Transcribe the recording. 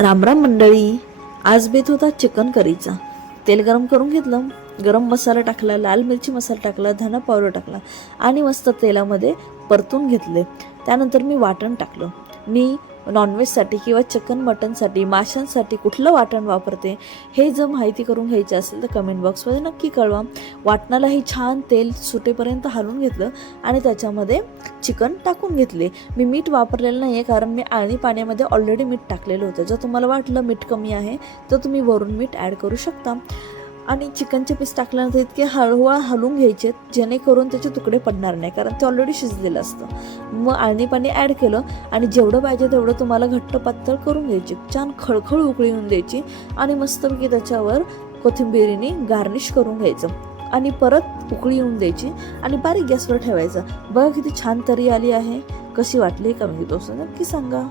रामराम मंडळी, आज बेत होता चिकन करीचा। तेल गरम करून घेतलं, गरम मसाला टाकला, लाल मिरची मसाला टाकला, धना पावडर टाकला आणि मस्त तेलामध्ये परतून घेतले। त्यानंतर मी वाटण टाकलं। मी नॉनव्हेजसाठी किंवा चिकन मटनसाठी माशांसाठी कुठलं वाटण वापरते हे जर माहिती करून घ्यायची असेल तर कमेंट बॉक्समध्ये नक्की कळवा। वाटणालाही छान तेल सुटेपर्यंत हलवून घेतलं आणि त्याच्यामध्ये चिकन टाकून घेतले। मी मीठ वापरलेलं नाही आहे कारण मी आळणी पाण्यामध्ये ऑलरेडी मीठ टाकलेलं होतं। जर तुम्हाला वाटलं मीठ कमी आहे तर तुम्ही वरून मीठ ॲड करू शकता। आणि चिकनचे पीस टाकल्यानंतर इतके हळूहळू हलवून घ्यायचे जेणेकरून त्याचे तुकडे पडणार नाही कारण ते ऑलरेडी शिजलेलं असतं। मग आळणी पाणी ॲड केलं आणि जेवढं पाहिजे तेवढं तुम्हाला घट्ट पातळ करून घ्यायची, छान खळखळ उकळी येऊन द्यायची आणि मस्तपैकी त्याच्यावर कोथिंबिरीने गार्निश करून घ्यायचं आणि परत उकळी येऊन द्यायची आणि बारीक गॅसवर ठेवायचं। बघा किती छान तरी आली आहे। कशी वाटली कमेंट बॉक्समध्ये नक्की सांगा।